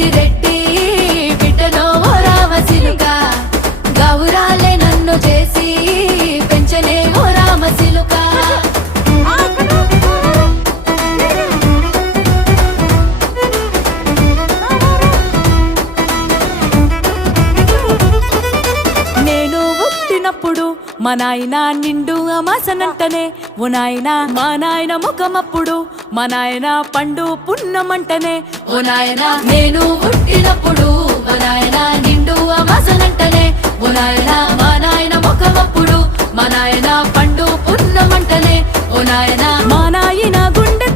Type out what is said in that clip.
పెద్దిరెడ్డి బిడ్డలో ఓ రామసిలుక గౌరాలే నన్ను చేసి పెంచలే ఓ రామసిలుక నేను పుట్టినప్పుడు మా నాయన నిండు అమాసనంటనే ఓ నాయన మా నాయన ముఖమప్పుడు మా నాయన పండు పున్నమంటనే ఓ నాయన నేను పుట్టినప్పుడు మా నాయన నిండు అమాసనంటనే ఓ నాయన మా నాయన ముఖమప్పుడు మా నాయన పండు పున్నమంటనే ఓ నాయన మా నాయన గుండె